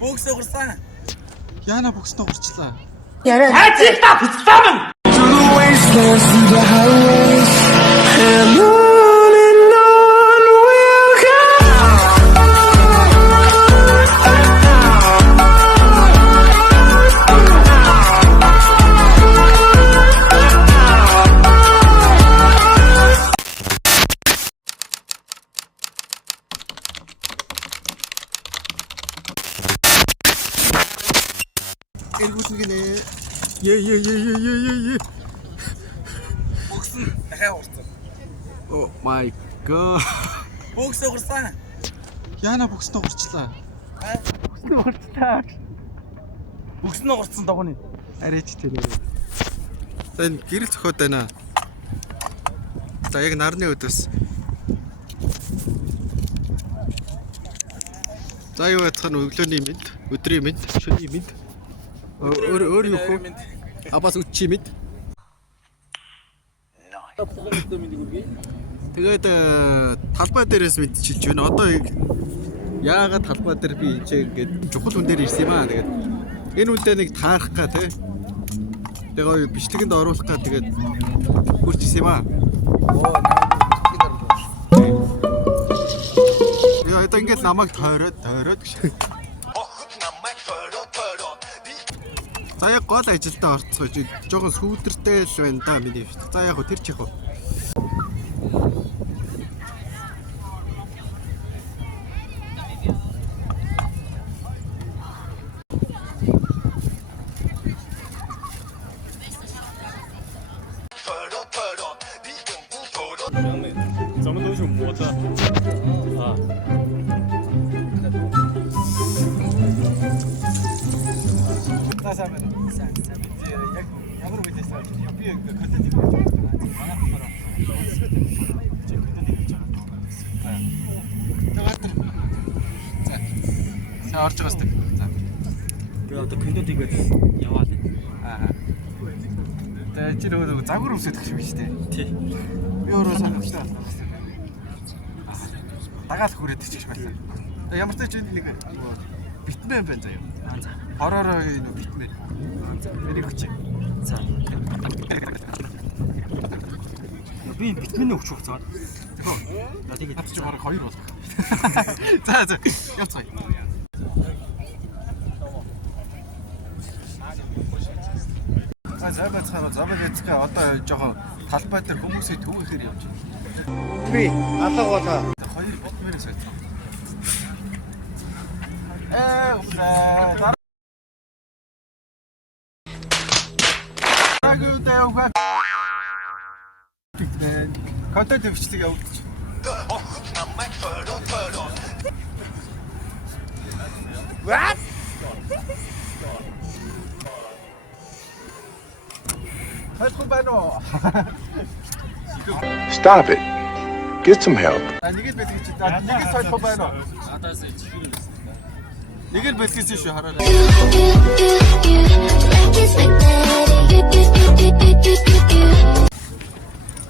Бокс уурсан. Яна боксноо урчлаа. Яраа. Хацигта бицлаа. Эргүүлнэ гинэ. Е. Бокс нь дахиад уурсан. Oh my god. Бокс уурсан. Яна боксноо урчлаа. Бокс уурсан. Бокс нь уурсан дагууны. Арайч тэр. За энэ гэрэл зөхиод байна. За яг нарны өдөөс. За юу яцхан өглөөний мэд, өдрийн мэд, шөнийн мэд. Өөр юу хөө? Абас үчи мэд. Тэгээд талбай дээрээс мэдчилж байна. Одоо яагаад талбай дээр би ичээ ингээд чухал хүн дээр ирсэн юм аа. Тэгээд энэ үедээ нэг таарах га тий. Тэгээд бичлэгэнд оруулах га тэгээд хурж ирсэн юм аа. Яа это ингээд намайг тойроод гэж. За яг гол ажилдаа орцгоо. Жохон сүүдэртэй л байна да миний. За яг тэр чих уу.咱们都是模特啊。 Сайн яг ямар үгээс би яг контент хийж байгаа. Манай хамаараа контент хийж байгаа. За орж байгаа сте. За. Тэгээ одоо контент хийгээд яваад байна. Аа. Тэгээ чи нөгөө загвар үсэх шиг шүү дээ. Тий. Би өөрөө санагдчихсан байна. Дагаал хүрээд ичиж байсан. Тэгээ ямар ч ч нэг битмэн байна заяа. За. Хороор битмэн. Энийг хүч. За. Би битмэн өгч хугацаа. Тэгээд чи бараг 2 болох. За явцгаая. Забаг эцгээ одоо жоохон талбай дээр хүмүүсийг төвөөр явж байна. Би алга болоо. 2 битмэнээс байсан. Контент төвчлэг явуулчих. What? Stop it. Get some help. Нэг л бэлгэж байна. Нэг л сольхон байна уу? Нэг л бэлгэсэн шүү хараа.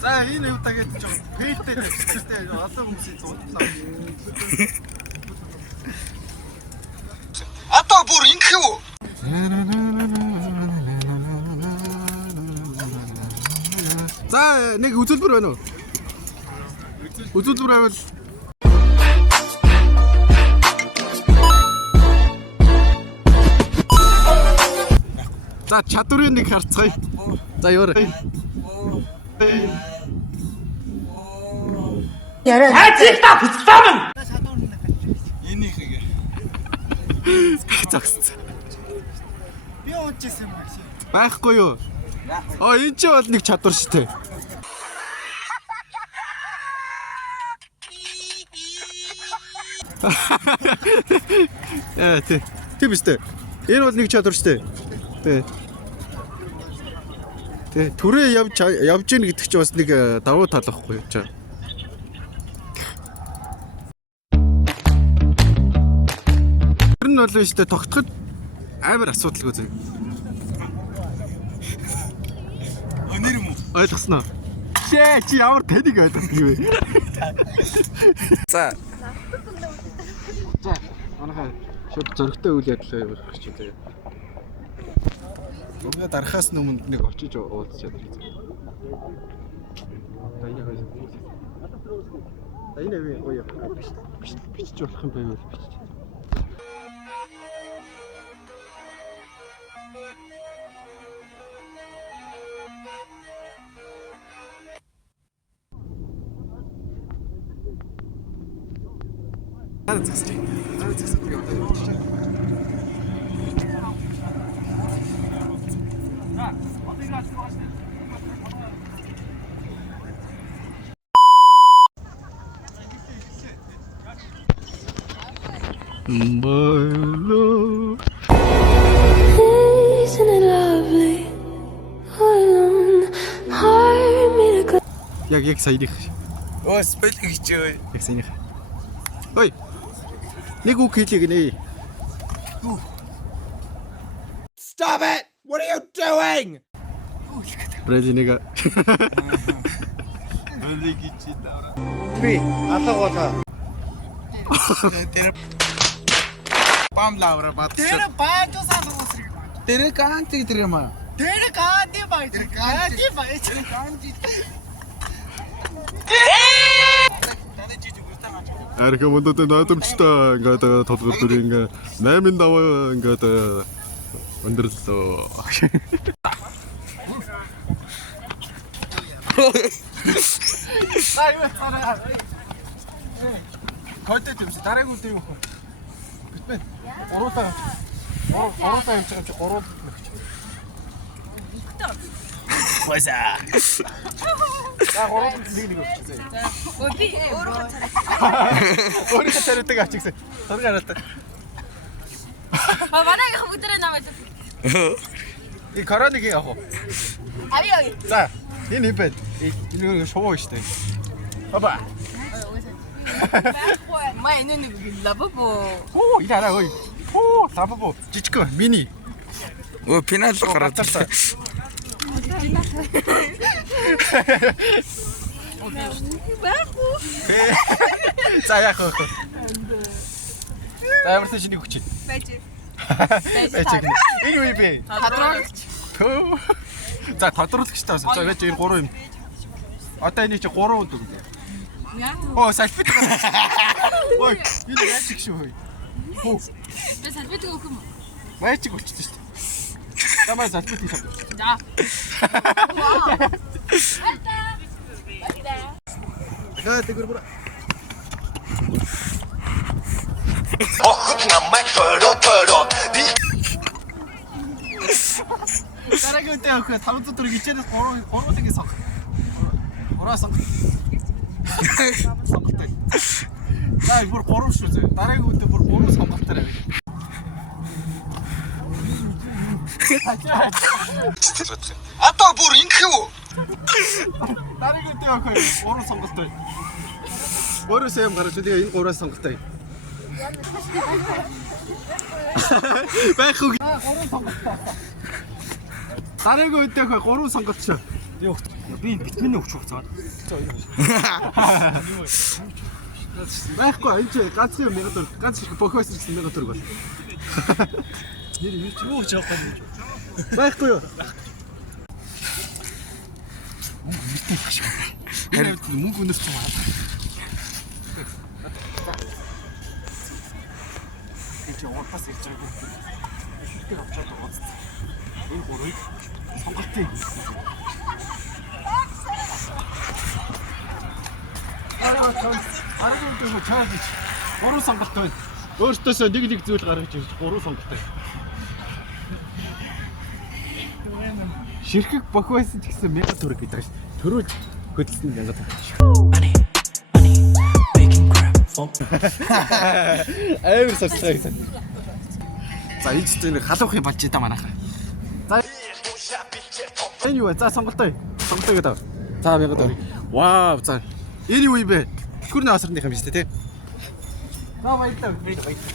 За энэ юу тагээд жоо фейлтэй тесттэй олон хүмүүсийн зурдлаа. Одоо бүр ингэх үү? За нэг үзүүлбэр байна уу? Үзүүлбэр байвал за чадварыг нэг харцгаая. За яваа. Яраа. Хацигта бицлаа. Энийхийг загссан. Би уучсан юм шиг. Байхгүй юу? Энэ ч бол нэг чадвар шүү дээ. Тийм биз дээ. Энэ бол нэг чадвар шүү дээ. Тэ түрээ явж гин гэдэг чинь бас нэг давуу тал واخгүй юу чаа. Тэр нь бол биш дээ тогтоход амар асуудалгүй зэ. Нэр юм уу? Ойлгосноо. Чи ямар тэнийг ойлгох юм бэ? За. За. Анахаа Шууд зөрөгтэй үйл явдлаа явуулах гэж байна. Угаа дарахаас өмнө нэг очиж уулзчаад ирсэн. Таяна гоё бичиж болох юм байвал бичиж. Isn't it lovely? Alone, heart made a glass. Яг саяных. Оо спейл хийчихээ. Яг саяных. Ой. Нэг үг хэлээ гинэ. Stop it! What are you doing? Бразилига. Би алгаваа. Тэр пам лавра бат. Тэр баажусаа суусрыг. Тэр гаанти тэр юм аа. Тэр гаанти бай. Тэр гаанти бай. Тэр гаанти. Арга модод наадамчтай ингээд толгор дүр ингээд 8 даваа ингээд өндөрлөө. Койтой юм чи дараагийн үедээ юу вэ? Битмэ. Гуруулаа юм чи гуруу. Вайса. Гуруу нэг өгчээ. Би өөрөө царай. Өөрөө царайдаг ачигсан. Сарга хараад. Манай бүгдээ намайг. И короныг яах вэ? Авиа. За, энэ юм байна. Энэ шувуу штэ. Баба. Маа энэ нэг лабабо. Оо, яараа ой. Оо, лабабо. Жижиг мини. Оо пенал гараад ирсэн. За яах вэ? Таамартай шинийг хүчээ. Байж. Энэ юу бэ? Тодорхойлогч. За тодруулагч таа. За яаж энэ 3 юм. Одоо энэ чи 3 үг юм. Яа. Оо, салфит. Ой, энэ яачих шүү. Хөө. Би салфит өгөх юм. Майчиг болчихсон шүү дээ. Тамаа салфит хийх. За. Вау. Гаа тэгүр бүр. Дараагийн үедээ авах 500 төгрөг ичээс 3-ыг сонгох. 3-аас сонгох. Сонгохтой. За бүр 3 шүү зөө. Дараагийн үедээ бүр 3 сонгохтой авъя. Одоо бүр ингэв үү? Дараагийн үедээ авах 3 сонгохтой. Өөрөөсөө юм гаргаж тэгээ энэ 3-аас сонгохтой. Байх уу? 3 сонгохтой. Дараагийн үедээ 3 сонголтчоо. Юу би битмэний өвч хугацаа. Байхгүй энэ чи ганцхан 1000 төгрөг, ганц их бохоос ирсэн 1000 төгрөг бол. Нэр юу ч юу гэж явах юм. Байхгүй юу? Харин мөнгө өнөөс ч юм аа. Энд чи уурпас ирж байгаа. Шилдэг авчаад байгаа. Энэ 3-ыг сонголтын хийсэн. Араагийн үедээ чааж 3 сонголт байна. Өөртөөсөө нэг зүйл гаргаж ирж 3 сонголттой. Ширхэг бохвайсан ч гэсэн 1000 төгрөг гэдэг шүү. Төрүүлж хөдөлсөн 1000 төгрөг. Амар сарцгаа гэсэн. За энэ ч нэг халуухын болж идэм манайхаа. За энэ юу вэ? За сонголтоо. Сонголтоо гэдэг. За 1000 төгрөг. Вау, за. Энэ юу юм бэ? Хүрнэ асарных юм шүү дээ, тий? За баярлалаа.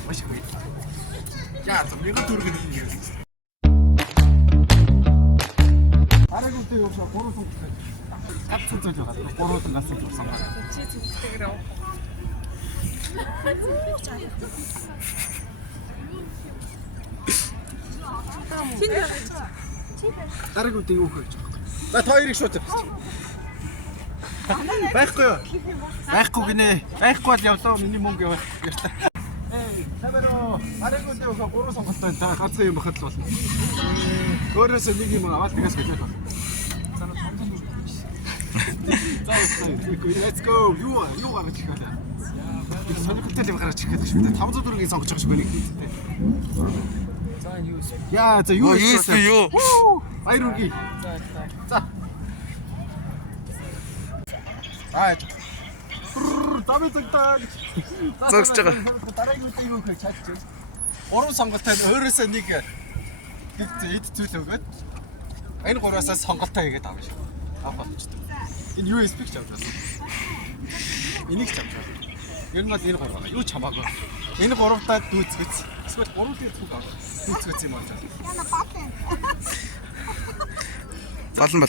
Маш их баярлалаа. Яа, 1000 төгрөг гэдэг юм. Араагийн үедээ юу 3 сонголт. Гацсан зүйл байгаа. 3 гацсан зүйл сонгоо. Чи зүгтгэрөө. Дараагийн үедээ юу хийж байгаа юм? За та хоёрыг шууд. Байхгүй юу? Байхгүй гинэ. Байхгүй бол явлаа миний мөнгө явах ярьтаа. Табаро дараагийн үедээ өгөө 3 сонголт байна. Та ганцхан юм бахад л болно. Өөрөөсөө нэг юм аваад тэгээс гэж байна. Let's go. Юу гаргаж ирэх вэ? Сонирхолтой юм гаргаж ирэх гэдэг шүү дээ. 504-ийг сонгож байгаа шүү дээ. Яа, за юу юу? Баяр үргэлж. За. Аа. Давитагтаг. Зогсож байгаа. Дараагийн үедээ юу хийж чадчих. Уран сонголттой өөрөөсөө нэг эд зүйл өгөөд энэ гураасаа сонголтоо хийгээд авах шүү. Авах болчихсон. Энэ USB ч авч байна. Энийг ч авч байна. Ер нь бол энэ гурав байна. Юу ч хамаагүй. Энэ гуравтаа дүүцгэц. Эсвэл гурав дээр зүг авах. Дүүцгэц юм аа. Болно.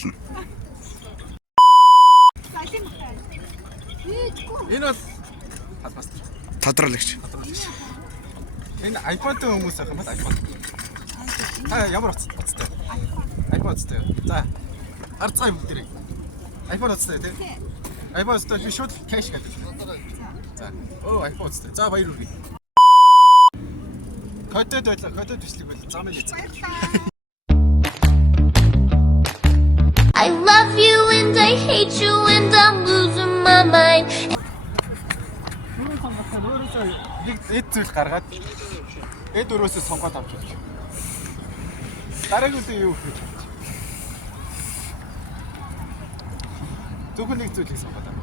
Энэ бол хадбас. Тодорхойлагч. Энэ iPhone-тэй хүмүүс байх юм бол iPhone. Ямар утастай? iPhone-тэй. За. Харцгаая бүгдээрээ. iPhone-тэй тийм. iPhone-тэй би шууд кэш гэдэг. За. iPhone-тэй. За баяр үргэлж. Кодод байлаа. Кодод бичлэг байл. Зам л хийцээ. I love you and I hate you and I'm losing my mind. Өөрөөсөө нэг эд зүйл гаргаад эд өрөөсөө сонгоод авч байгаа. Дараагийн үедээ юу хийж байна? Зөвхөн нэг зүйлийг сонгоод авах.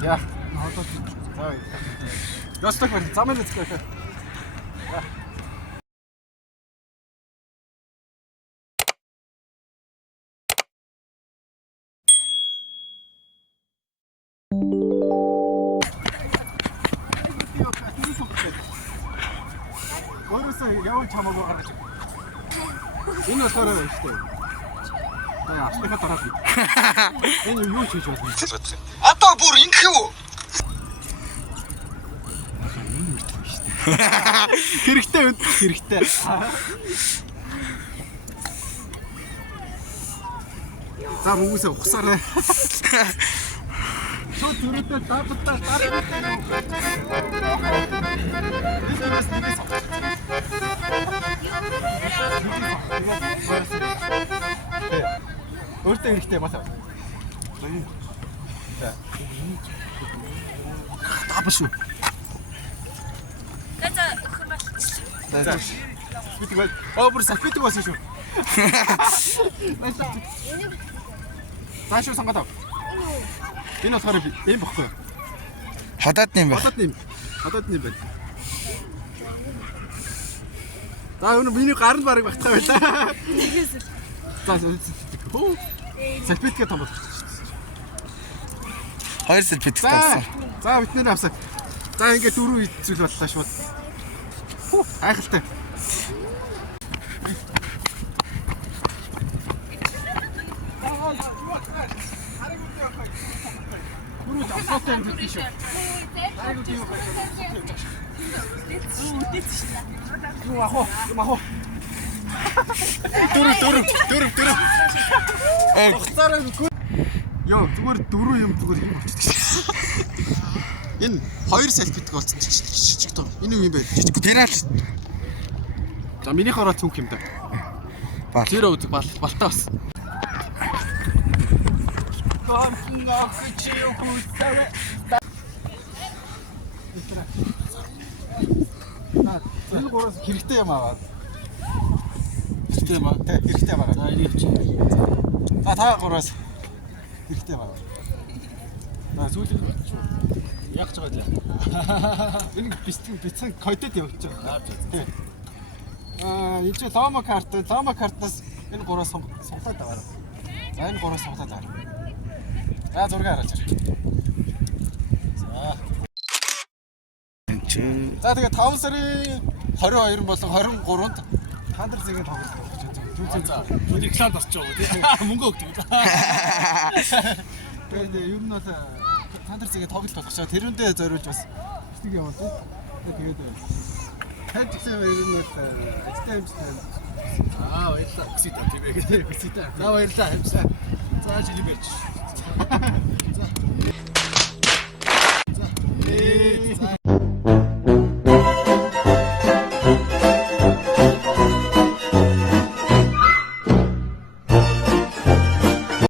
За. За. Ястаг байна. Замын эцгээ. Өөрөөсөө явж хамаагүй гаргаж. Энэ болохоор шүү дээ. Ахлахад дараад. Энэ юу хийж байна? Одоо бүр ингэв үү? Хэрэгтэй үнд хэрэгтэй. За хүмүүсээ ухсаарай. Шууд түрүүтэй давтаа дараа. Өөртөө хэрэгтэй маа. За. Тапшгүй. За. Битгий бол. Бүр салфитик болсон шүү. Таашгүй сонгоод ав. Энэ болохоор энэ бохгүй. Хадаад юм байна. Хадаад юм байна. За өнөө миний гарнд бараг багтаа байлаа. За хөө. Салфитик том бол. Хоёр салфитик тавсан. За бидний авсан. За ингээд дөрөв зүйл боллоо шууд. Айхалтай. Бүрүү авсаатай юм биш үү? Юу ахоо. Дөрөв. Хуцаараа үгүй. Йоо, зүгээр дөрөв юм зүгээр юм болчихсон. Энэ хоёр салфитик болсон жижиг том. Энэ юу юм бэ? Жижиг пенал. За минийх ороод цүнх юм да. Тэр өвдөг балтаа бас. Энэ гураас хэрэгтэй юм аа. Хэрэгтэй юм аа. Хэрэгтэй юм аа. За энийг чи. За та гураас хэрэгтэй юм аа. За сүүлийн яг ч байгаа тийм. Энэ бицэн кодод явуулж байгаа. Энэ ч ломо картаас энэ гураас сонголоод аваа. За энэ гураас сонголоод аваа. За зураг хараач. За тэгээ 5 сарын 22 болон 23-нд хандар зэгийн тоглолт болж байна. За реклам орч байгаа тийм. Мөнгө өгдөг. Тэгээ ер нь бол хандар зэгийн тоглолт болох чаа тэрүүндээ зориулж бас нэг яваад. Тэгээд Танд гэсэн ер нь бол ажтай юмсан. Баярлалаа. Хүсэтэй тийм ээ. Хүсэтэй. За баярлалаа. За жили бэрч. За.